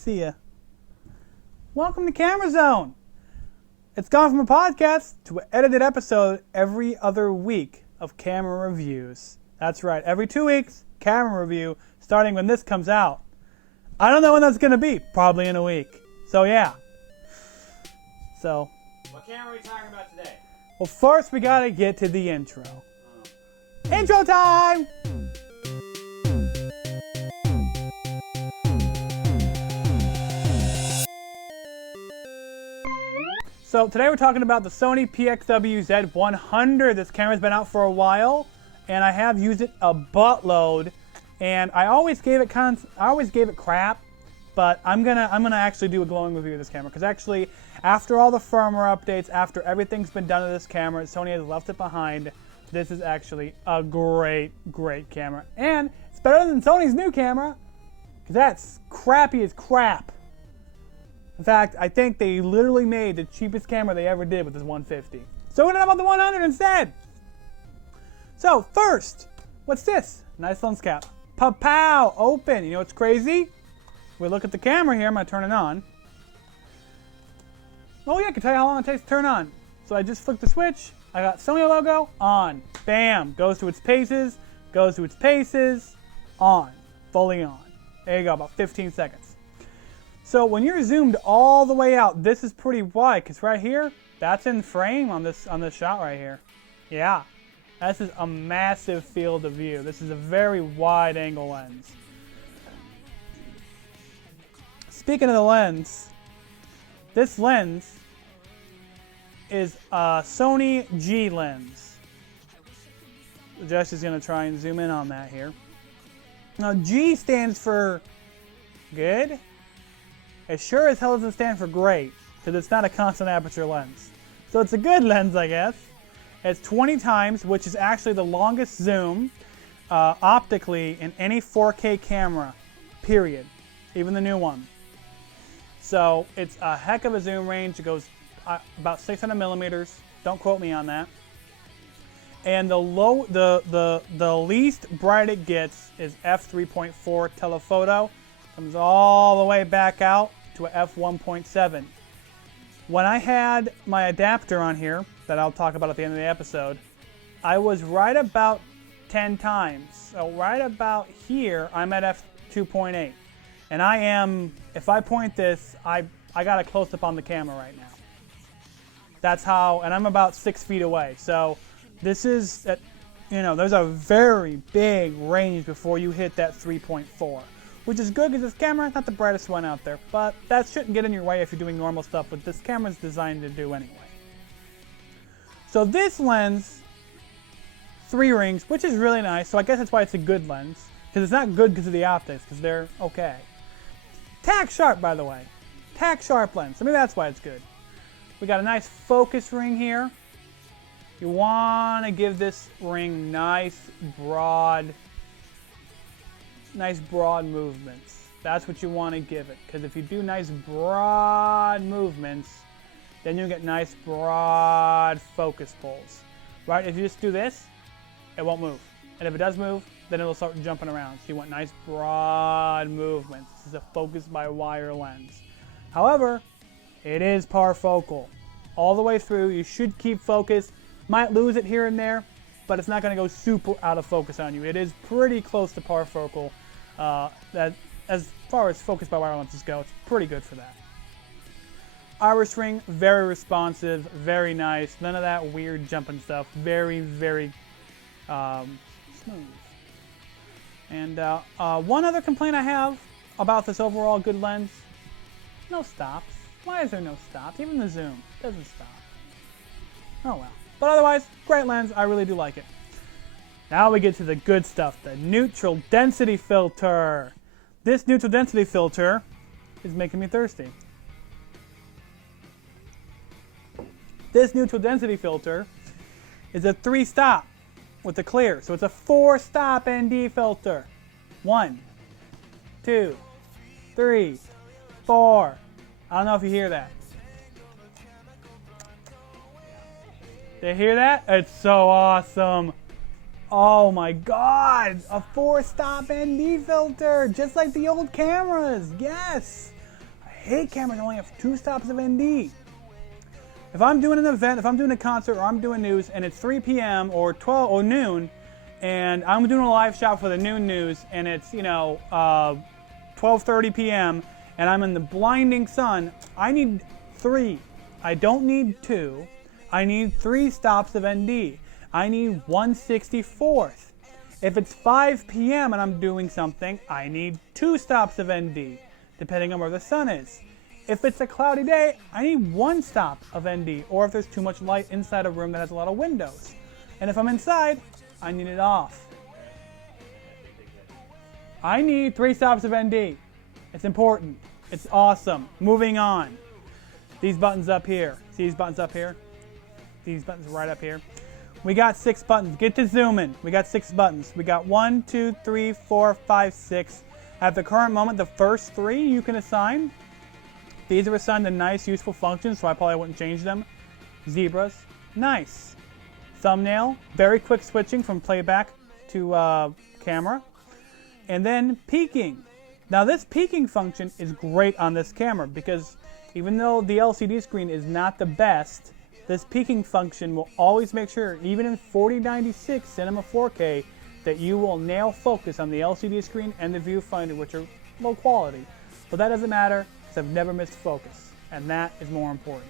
see ya. Welcome to Camera Zone. It's gone from a podcast to an edited episode every other week of camera reviews. That's right, every 2 weeks, camera review, starting when this comes out. I don't know when that's going to be, probably in a week. So yeah. What camera are we talking about today? Well, first we got to get to the intro. Intro time! So today we're talking about the Sony PXW Z100. This camera's been out for a while, and I have used it a buttload. And I always gave it crap, but I'm gonna actually do a glowing review of this camera, because actually, after all the firmware updates, after everything's been done to this camera, Sony has left it behind. This is actually a great camera, and it's better than Sony's new camera, because that's crappy as crap. In fact, I think they literally made the cheapest camera they ever did with this 150. So we're gonna talk about the 100 instead. So first, what's this? Nice lens cap. Pow! Open. You know what's crazy? We look at the camera here. I'm gonna turn it on. Oh yeah, I can tell you how long it takes to turn on. So I just flick the switch. I got Sony logo on. Bam! Goes to its paces. Goes to its paces. On. Fully on. There you go. About 15 seconds. So when you're zoomed all the way out, this is pretty wide, because right here, that's in frame on this shot right here. Yeah, this is a massive field of view. This is a very wide angle lens. Speaking of the lens, this lens is a Sony G lens. Josh is going to try and zoom in on that here. Now G stands for good. It sure as hell doesn't stand for great, because it's not a constant aperture lens. So it's a good lens, I guess. It's 20 times, which is actually the longest zoom optically in any 4K camera, period. Even the new one. So it's a heck of a zoom range. It goes about 600 millimeters. Don't quote me on that. And the least bright it gets is f3.4 telephoto. Comes all the way back out to a f1.7. When I had my adapter on here, that I'll talk about at the end of the episode, I was right about 10 times. So right about here, I'm at f2.8. And I am, if I point this, I got a close-up on the camera right now. That's how, and I'm about 6 feet away. So this is, there's a very big range before you hit that 3.4. Which is good because this camera is not the brightest one out there, but that shouldn't get in your way if you're doing normal stuff, what this camera is designed to do anyway. So this lens, 3 rings, which is really nice, so I guess that's why it's a good lens, because it's not good because of the optics, because they're okay. Tack sharp, by the way. Tack sharp lens, maybe that's why it's good. We got a nice focus ring here. You want to give this ring nice broad movements. That's what you want to give it, because if you do nice broad movements, then you get nice broad focus pulls. Right? If you just do this, it won't move. And if it does move, then it'll start jumping around. So you want nice broad movements. This is a focus by wire lens. However, it is parfocal. All the way through, you should keep focus. Might lose it here and there, but it's not going to go super out of focus on you. It is pretty close to parfocal. That, as far as focus by wire lenses go, it's pretty good for that. Iris ring, very responsive, very nice. None of that weird jumping stuff. Very smooth. And one other complaint I have about this overall good lens: no stops. Why is there no stops? Even the zoom doesn't stop. Oh well. But otherwise, great lens. I really do like it. Now we get to the good stuff, the neutral density filter. This neutral density filter is making me thirsty. This neutral density filter is a 3-stop with a clear. So it's a 4-stop ND filter. 1, 2, 3, 4. I don't know if you hear that. Do you hear that? It's so awesome. Oh my God, a 4-stop ND filter, just like the old cameras. Yes. hate cameras that only have 2 stops of ND. If I'm doing an event, if I'm doing a concert or I'm doing news and it's 3 p.m. or 12 or noon, and I'm doing a live shot for the noon news and it's 12:30 p.m. and I'm in the blinding sun, I need 3. I don't need 2. I need 3 stops of ND. I need 1/64th. If it's 5 p.m. and I'm doing something, I need 2 stops of ND, depending on where the sun is. If it's a cloudy day, I need 1 stop of ND, or if there's too much light inside a room that has a lot of windows. And if I'm inside, I need it off. I need 3 stops of ND. It's important. It's awesome. Moving on. These buttons up here. See these buttons up here? These buttons right up here. We got 6 buttons. Get to zoom in. We got 6 buttons. We got 1, 2, 3, 4, 5, 6. At the current moment, the first 3 you can assign. These are assigned to nice, useful functions, so I probably wouldn't change them. Zebras, nice. Thumbnail, very quick switching from playback to camera. And then peaking. Now this peaking function is great on this camera because even though the LCD screen is not the best, this peaking function will always make sure, even in 4096 Cinema 4K, that you will nail focus on the LCD screen and the viewfinder, which are low quality. But that doesn't matter, because I've never missed focus, and that is more important.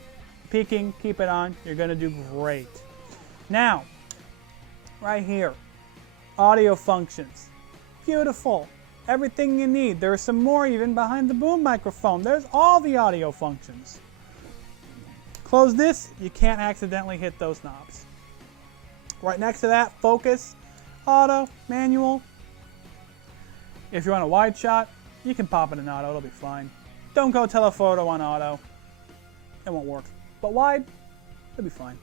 Peaking, keep it on, you're going to do great. Now, right here, audio functions. Beautiful. Everything you need. There's some more even behind the boom microphone. There's all the audio functions. Close this, you can't accidentally hit those knobs. Right next to that, focus, auto, manual. If you're on a wide shot, you can pop it in auto, it'll be fine. Don't go telephoto on auto. It won't work. But wide, it'll be fine.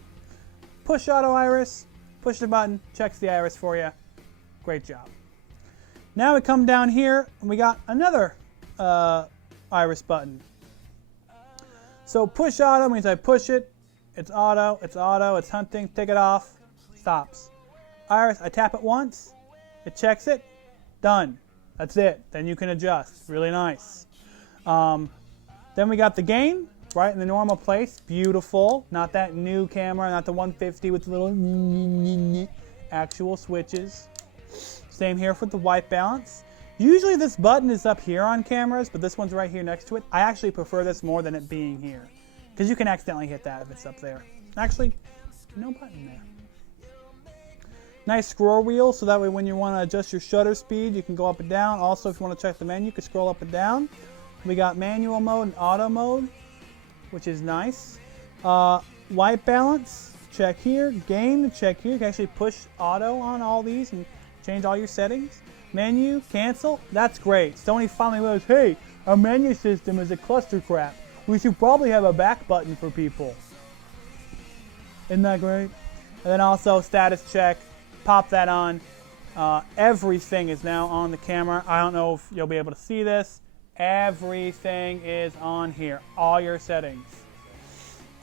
Push auto iris, push the button, checks the iris for you. Great job. Now we come down here and we got another iris button. So push auto means I push it, it's auto, it's hunting, take it off, stops. Iris, I tap it once, it checks it, done. That's it. Then you can adjust. Really nice. Then we got the gain, right in the normal place. Beautiful. Not that new camera, not the 150 with the little actual switches. Same here with the white balance. Usually this button is up here on cameras, but this one's right here next to it. I actually prefer this more than it being here, because you can accidentally hit that if it's up there. Actually, no button there. Nice scroll wheel, so that way when you want to adjust your shutter speed, you can go up and down. Also, if you want to check the menu, you can scroll up and down. We got manual mode and auto mode, which is nice. White balance, check here. Gain, check here. You can actually push auto on all these and change all your settings. Menu, cancel, that's great. Sony finally realized, hey, our menu system is a cluster crap. We should probably have a back button for people. Isn't that great? And then also status check, pop that on. Everything is now on the camera. I don't know if you'll be able to see this. Everything is on here, all your settings.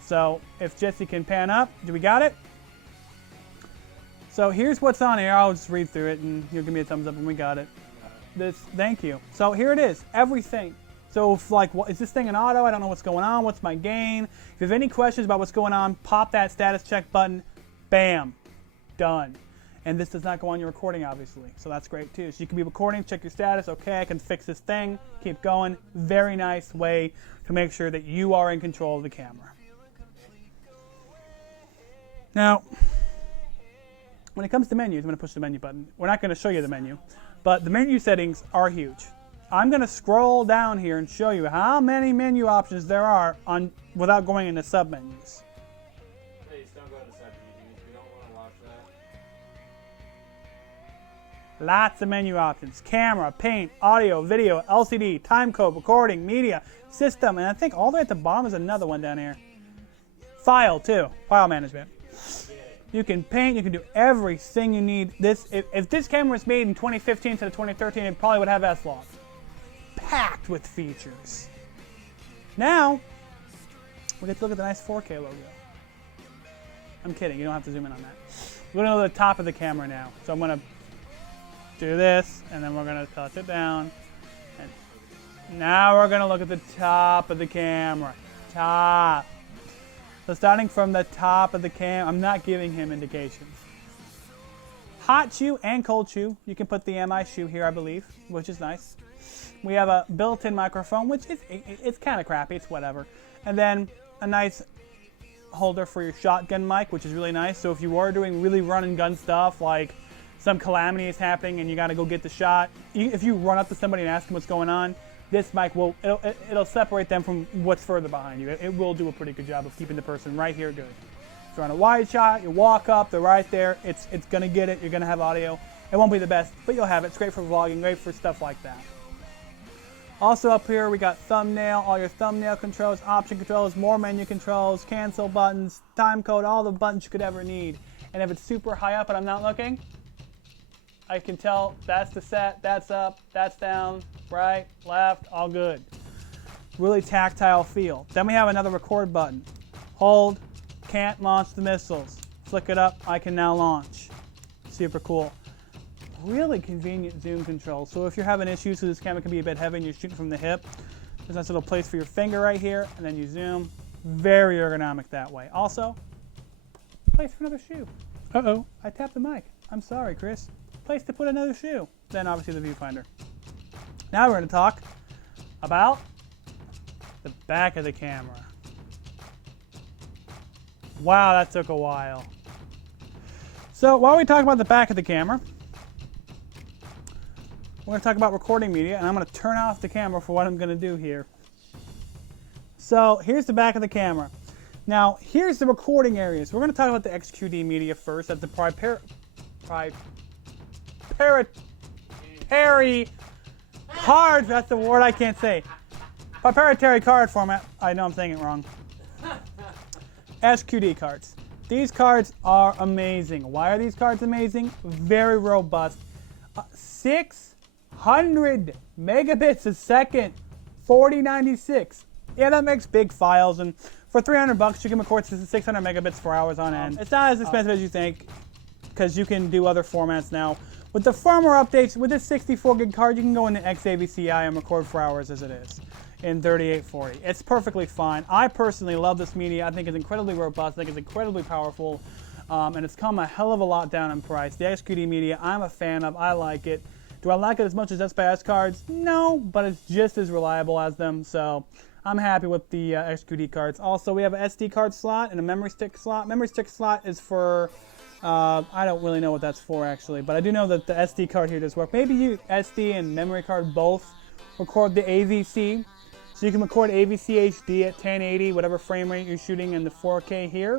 So if Jesse can pan up, do we got it? So here's what's on here. I'll just read through it and you'll give me a thumbs up when we got it. Thank you. So here it is, everything. So if like, is this thing in auto? I don't know what's going on. What's my gain? If you have any questions about what's going on, pop that status check button. Bam, done. And this does not go on your recording, obviously. So that's great too. So you can be recording, check your status. Okay, I can fix this thing. Keep going. Very nice way to make sure that you are in control of the camera. Now, when it comes to menus, I'm going to push the menu button. We're not going to show you the menu, but the menu settings are huge. I'm going to scroll down here and show you how many menu options there are without going into submenus. Please don't go to submenus. We don't want to watch that. Lots of menu options. Camera, paint, audio, video, LCD, timecode, recording, media, system, and I think all the way at the bottom is another one down here. File too, file management. You can paint, you can do everything you need. If this camera was made in 2015 instead of 2013, it probably would have S-Log. Packed with features. Now, we get to look at the nice 4K logo. I'm kidding, you don't have to zoom in on that. We're going to go to the top of the camera now. So I'm going to do this, and then we're going to touch it down. And Now we're gonna look at the top of the camera. Top. So starting from the top of the cam, I'm not giving him indications. Hot shoe and cold shoe. You can put the MI shoe here, I believe, which is nice. We have a built-in microphone, which is it's kind of crappy. It's whatever. And then a nice holder for your shotgun mic, which is really nice. So if you are doing really run and gun stuff, like some calamity is happening and you got to go get the shot, if you run up to somebody and ask them what's going on, this mic will it'll separate them from what's further behind you. It will do a pretty good job of keeping the person right here good. If you're on a wide shot, you walk up, they're right there. It's gonna get it. You're gonna have audio. It won't be the best, but you'll have it. It's great for vlogging, great for stuff like that. Also up here, we got thumbnail, all your thumbnail controls, option controls, more menu controls, cancel buttons, time code, all the buttons you could ever need. And if it's super high up and I'm not looking, I can tell that's the set, that's up, that's down, right, left, all good. Really tactile feel. Then we have another record button. Hold, can't launch the missiles. Flick it up, I can now launch. Super cool. Really convenient zoom control. So if you're having issues with this camera, can be a bit heavy and you're shooting from the hip, there's a nice little place for your finger right here, and then you zoom. Very ergonomic that way. Also, place for another shoe. Uh-oh, I tapped the mic. I'm sorry, Chris. Place to put another shoe. Then obviously the viewfinder. Now we're going to talk about the back of the camera. Wow, that took a while. So while we talk about the back of the camera, we're going to talk about recording media, and I'm going to turn off the camera for what I'm going to do here. So here's the back of the camera. Now here's the recording areas. We're going to talk about the XQD media first. That's the proprietary card. That's the word I can't say. Proprietary card format. I know I'm saying it wrong. SQD cards. These cards are amazing. Why are these cards amazing? Very robust. 600 megabits a second. 4096. Yeah, that makes big files, and for $300 you can record 600 megabits for hours on end. It's not as expensive as you think, because you can do other formats now. With the firmware updates, with this 64 gig card, you can go into XAVCI and record for hours as it is in 3840. It's perfectly fine. I personally love this media. I think it's incredibly robust. I think it's incredibly powerful, and it's come a hell of a lot down in price. The XQD media, I'm a fan of. I like it. Do I like it as much as SPIS cards? No, but it's just as reliable as them, so I'm happy with the XQD cards. Also, we have an SD card slot and a memory stick slot. Memory stick slot is for, I don't really know what that's for actually, but I do know that the SD card here does work. Maybe you SD and memory card both record the AVC. So you can record AVC HD at 1080, whatever frame rate you're shooting in the 4K here.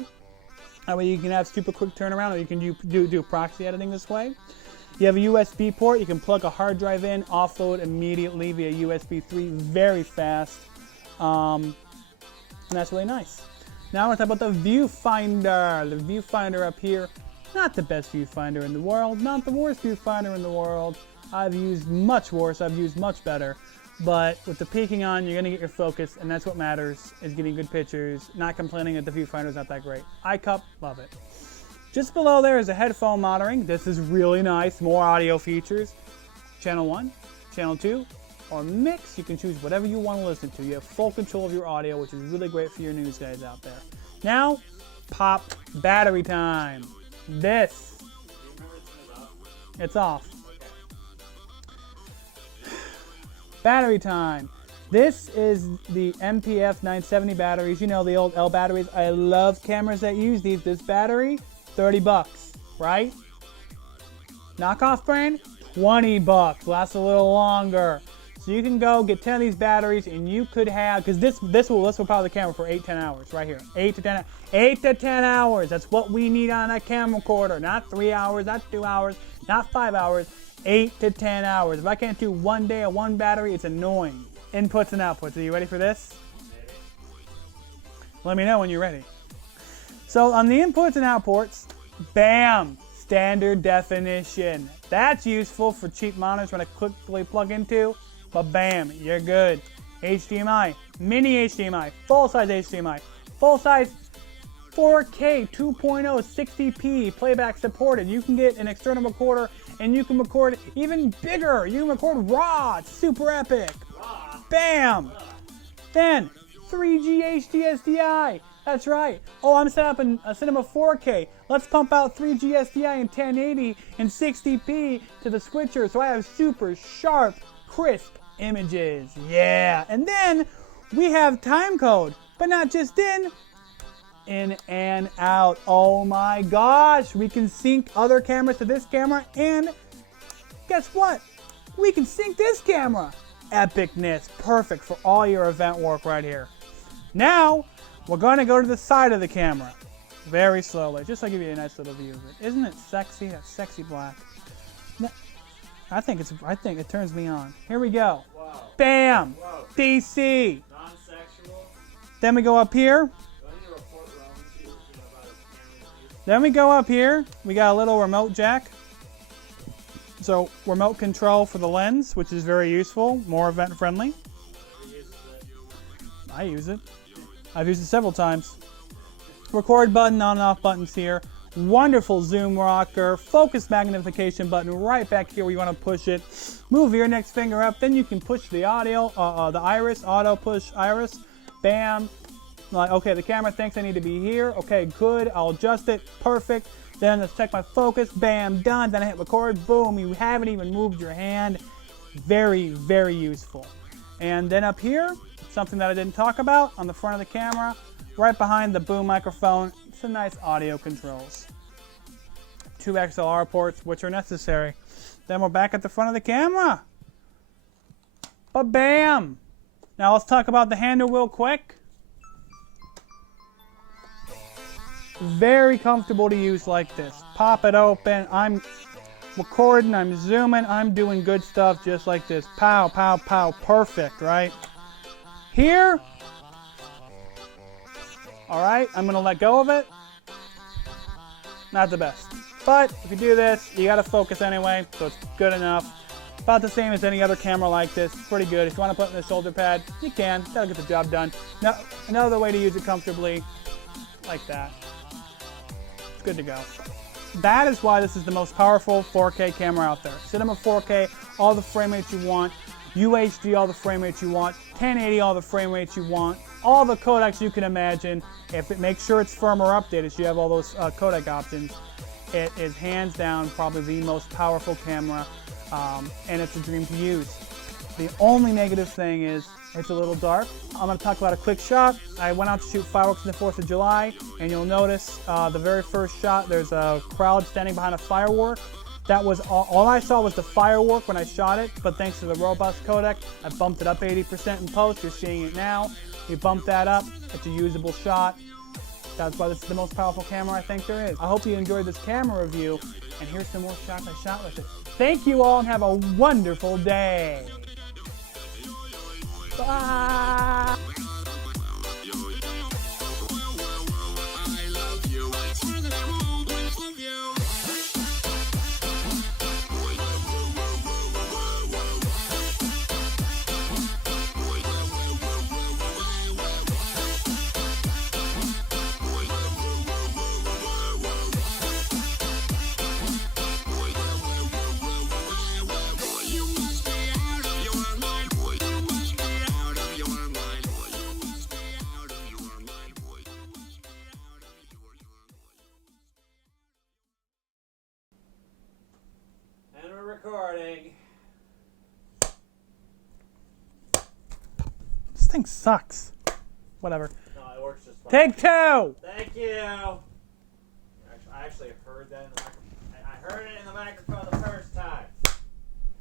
That way you can have super quick turnaround, or you can do proxy editing this way. You have a USB port. You can plug a hard drive in, offload immediately via USB 3, very fast. And that's really nice. Now we're going to talk about the viewfinder. The viewfinder up here, not the best viewfinder in the world, not the worst viewfinder in the world. I've used much worse, I've used much better. But with the peaking on, you're going to get your focus, and that's what matters, is getting good pictures, not complaining that the viewfinder's not that great. iCup, love it. Just below there is a headphone monitoring. This is really nice, more audio features. Channel 1, Channel 2, or mix. You can choose whatever you want to listen to. You have full control of your audio, which is really great for your news guys out there. Now, pop battery time. This, it's off. Battery time. This is the MPF 970 batteries. You know, the old L batteries. I love cameras that use these. This battery, $30, right? Knockoff brand, $20. Lasts a little longer. So you can go get 10 of these batteries, and you could have, because this will power the camera for 8-10 hours right here. 8 to 10 hours. That's what we need on a camcorder. Not 3 hours, not 2 hours, not 5 hours. 8 to 10 hours. If I can't do one day of one battery, it's annoying. Inputs and outputs. Are you ready for this? Let me know when you're ready. So on the inputs and outputs, bam, standard definition. That's useful for cheap monitors when I quickly plug into, but bam, you're good. HDMI, mini HDMI, full-size HDMI, full-size 4K 2.0 60p playback supported. You can get an external recorder and you can record even bigger. You can record RAW. It's super epic. Raw. Bam! Then 3G HD SDI. That's right. Oh, I'm set up in a Cinema 4K. Let's pump out 3G SDI in 1080 and 60p to the switcher so I have super sharp, crisp images. Yeah. And then we have timecode, but not just in and out. Oh my gosh. We can sync other cameras to this camera, and guess what? We can sync this camera. Epicness. Perfect for all your event work right here. Now, we're going to go to the side of the camera, very slowly, just to give you a nice little view of it. Isn't it sexy? That sexy black. No, I think it turns me on. Here we go. Wow. Bam. Whoa. DC. Non-sexual. Then we go up here. Do I need to report Roman to about his camera use? Then we go up here. We got a little remote jack. So remote control for the lens, which is very useful, more event friendly. Who uses it? I use it. I've used it several times. Record button, on and off buttons here. Wonderful zoom rocker. Focus magnification button right back here where you want to push it. Move your index finger up, then you can push the audio, the iris, auto push iris. Bam. Like, okay, the camera thinks I need to be here. Okay, good. I'll adjust it. Perfect. Then let's check my focus. Bam, done. Then I hit record. Boom. You haven't even moved your hand. Very, very useful. And then up here, something that I didn't talk about, on the front of the camera, right behind the boom microphone, some nice audio controls. 2 XLR ports, which are necessary. Then we're back at the front of the camera. Ba-bam! Now let's talk about the handle real quick. Very comfortable to use like this. Pop it open. I'm recording, I'm zooming, I'm doing good stuff just like this. Pow, pow, pow. Perfect, right? Here, all right, I'm gonna let go of it. Not the best. But if you do this, you gotta focus anyway, so it's good enough. About the same as any other camera like this. Pretty good. If you wanna put it in the shoulder pad, you can. That'll get the job done. Now, another way to use it comfortably, like that. It's good to go. That is why this is the most powerful 4K camera out there. Cinema 4K, all the frame rates you want. UHD, all the frame rates you want. 1080, all the frame rates you want. All the codecs you can imagine. If it makes sure it's firmware updated, so you have all those codec options. It is hands down probably the most powerful camera, and it's a dream to use. The only negative thing is it's a little dark. I'm going to talk about a quick shot. I went out to shoot fireworks on the 4th of July, and you'll notice the very first shot, there's a crowd standing behind a firework. That was all I saw was the firework when I shot it, but thanks to the robust codec, I bumped it up 80% in post. You're seeing it now. You bump that up, it's a usable shot. That's why this is the most powerful camera I think there is. I hope you enjoyed this camera review, and here's some more shots I shot with it. Thank you all and have a wonderful day. Bye. And we're recording. This thing sucks. Whatever. No, it works just fine. Take 2. Thank you. I actually heard that in the microphone. I heard it in the microphone.